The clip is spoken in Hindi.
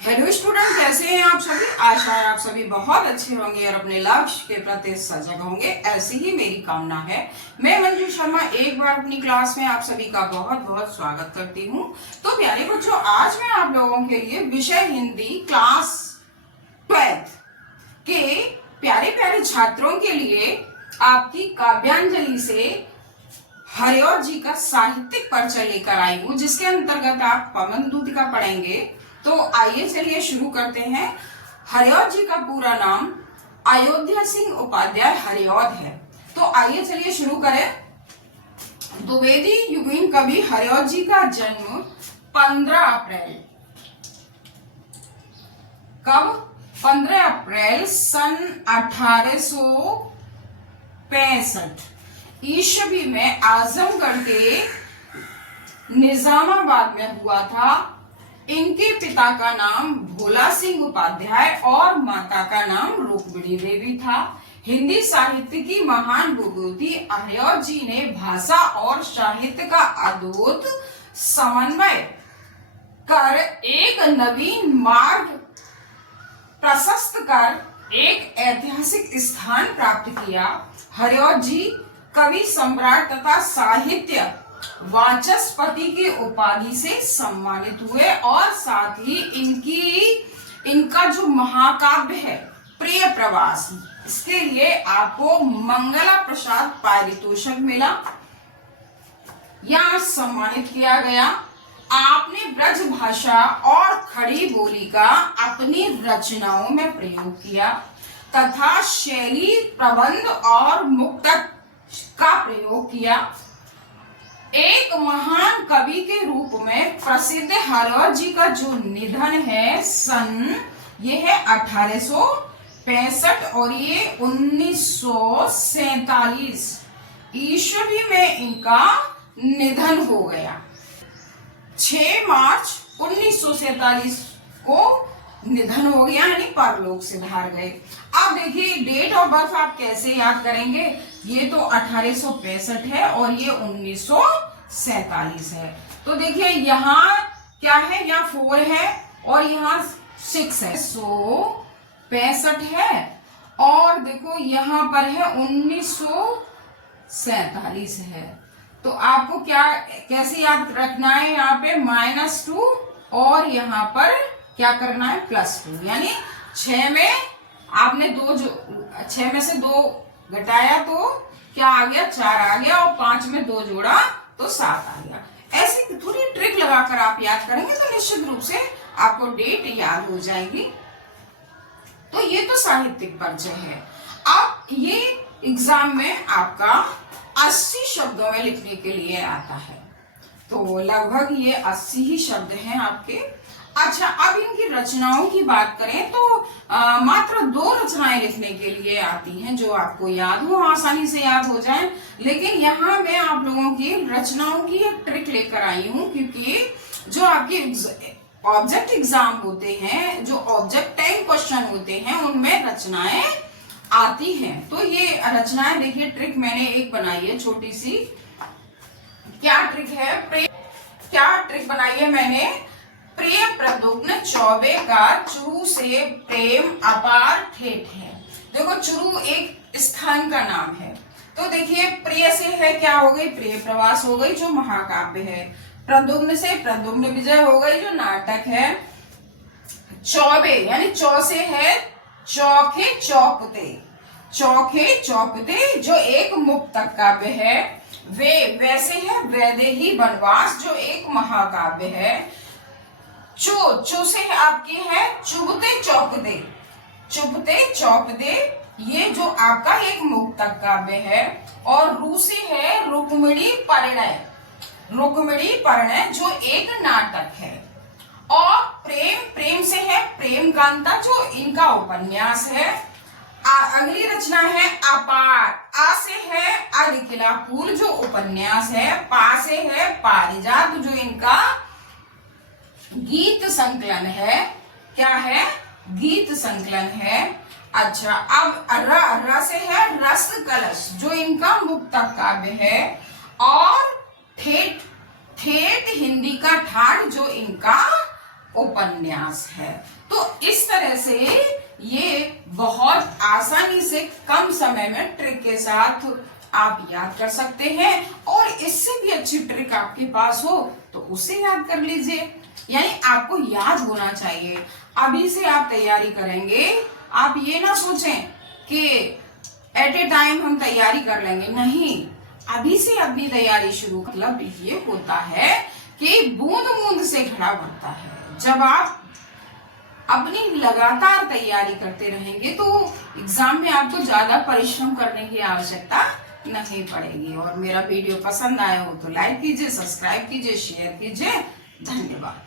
हेलो स्टूडेंट, कैसे हैं आप सभी। आशा है आप सभी बहुत अच्छे होंगे और अपने लक्ष्य के प्रति सजग होंगे, ऐसी ही मेरी कामना है। मैं मंजू शर्मा एक बार अपनी क्लास में आप सभी का बहुत बहुत स्वागत करती हूँ। तो प्यारे बच्चों, आज मैं आप लोगों के लिए विषय हिंदी क्लास 12 के प्यारे प्यारे छात्रों के लिए आपकी काव्यांजलि से हरिऔध जी का साहित्यिक परिचय लेकर आई हूँ, जिसके अंतर्गत आप पवन दूत का पढ़ेंगे। तो आइए चलिए शुरू करते हैं। हरिऔध जी का पूरा नाम अयोध्या सिंह उपाध्याय हरिऔध है। तो आइए चलिए शुरू करें। द्विवेदी युगीन कवि हरिऔध जी का जन्म 15 अप्रैल कब 15 अप्रैल सन 1865 ईस्वी में आजमगढ़ के निजामाबाद में हुआ था। इनके पिता का नाम भोला सिंह उपाध्याय और माता का नाम रुक्मिणी देवी था। हिंदी साहित्य की महान विभूति हरिऔध जी ने भाषा और साहित्य का अद्भुत समन्वय कर एक नवीन मार्ग प्रशस्त कर एक ऐतिहासिक स्थान प्राप्त किया। हरिऔध जी कवि सम्राट तथा साहित्य वाचस्पति की उपाधि से सम्मानित हुए और साथ ही इनका जो महाकाव्य है प्रिय प्रवास, इसके लिए आपको मंगला प्रसाद पारितोषिक मिला या सम्मानित किया गया। आपने ब्रज भाषा और खड़ी बोली का अपनी रचनाओं में प्रयोग किया तथा शैली प्रबंध और मुक्तक का प्रयोग किया। एक महान कवि के रूप में प्रसिद्ध हरिऔध जी का जो निधन है ये है 1865 और ये 1947 ईस्वी में इनका निधन हो गया। 6 मार्च 1947 को निधन हो गया, यानी परलोक से बाहर गए। अब देखिए डेट ऑफ बर्थ आप कैसे याद करेंगे। ये तो 1865 है और ये 1947 है। तो देखिए यहाँ क्या है, यहाँ 4 है और यहाँ 6 है, 165 है और देखो यहाँ पर है 1947 है। तो आपको क्या कैसे याद रखना है, यहाँ पे -2 और यहाँ पर क्या करना है +2, यानी 6 में आपने 6 में से 2 घटाया तो क्या आ गया 4 आ गया और 5 में 2 जोड़ा तो 7 आ गया। ऐसी थोड़ी ट्रिक लगाकर आप याद करेंगे तो निश्चित रूप से आपको डेट याद हो जाएगी। तो ये तो साहित्यिक परिचय है। अब ये एग्जाम में आपका 80 शब्दों में लिखने के लिए आता है, तो लगभग ये 80 ही शब्द हैं आपके। अच्छा, अब इनकी रचनाओं की बात करें तो मात्र 2 रचनाएं लिखने के लिए आती हैं जो आपको याद हो, आसानी से याद हो जाए। लेकिन यहाँ मैं आप लोगों की रचनाओं की एक ट्रिक लेकर आई हूँ, क्योंकि जो आपके ऑब्जेक्ट एग्जाम होते हैं, जो ऑब्जेक्ट टाइप क्वेश्चन होते हैं, उनमें रचनाएं आती हैं। तो ये रचनाएं देखिए, ट्रिक मैंने एक बनाई है छोटी सी। क्या ट्रिक है, क्या ट्रिक बनाई है मैंने। प्रिय प्रद्युम्न चौबे का चुरू से प्रेम अपार ठेठ है। देखो चुरू एक स्थान का नाम है। तो देखिए प्रिय से है क्या हो गई, प्रिय प्रवास हो गई जो महाकाव्य है। प्रद्युम्न से प्रद्युम्न विजय हो गई जो नाटक है। चौबे यानी चौ से है चौखे चौपते, चौखे चौपते जो एक मुक्तक काव्य है। वैसे है वैदेही वनवास जो एक महाकाव्य है। चो से आपकी है चुभते चौपदे, चुभते चौपदे ये जो आपका एक मुक्तक काव्य है। और रू से है रुक्मिणी परिणय, रुक्मिणी परिणय जो एक नाटक है। और प्रेम से है प्रेम कांता जो इनका उपन्यास है। अगली रचना है अपार, आ से है अलिखिला फूल जो उपन्यास है। पा से है पारिजात जो इनका गीत संकलन है। क्या है, गीत संकलन है। अच्छा, अब र से है रस कलश जो इनका मुक्तक काव्य है। और ठेठ ठेठ हिंदी का ठाठ जो इनका उपन्यास है। तो इस तरह से ये बहुत आसानी से कम समय में ट्रिक के साथ आप याद कर सकते हैं, और इससे भी अच्छी ट्रिक आपके पास हो तो उसे याद कर लीजिए। यानी आपको याद होना चाहिए। अभी से आप तैयारी करेंगे, आप ये ना सोचें कि एट ए टाइम हम तैयारी कर लेंगे, नहीं, अभी से अपनी तैयारी शुरू। मतलब ये होता है कि बूंद बूंद से घड़ा भरता है। जब आप अपनी लगातार तैयारी करते रहेंगे तो एग्जाम में आपको ज्यादा परिश्रम करने की आवश्यकता नहीं पड़ेगी। और मेरा वीडियो पसंद आया हो तो लाइक कीजिए, सब्सक्राइब कीजिए, शेयर कीजिए। धन्यवाद।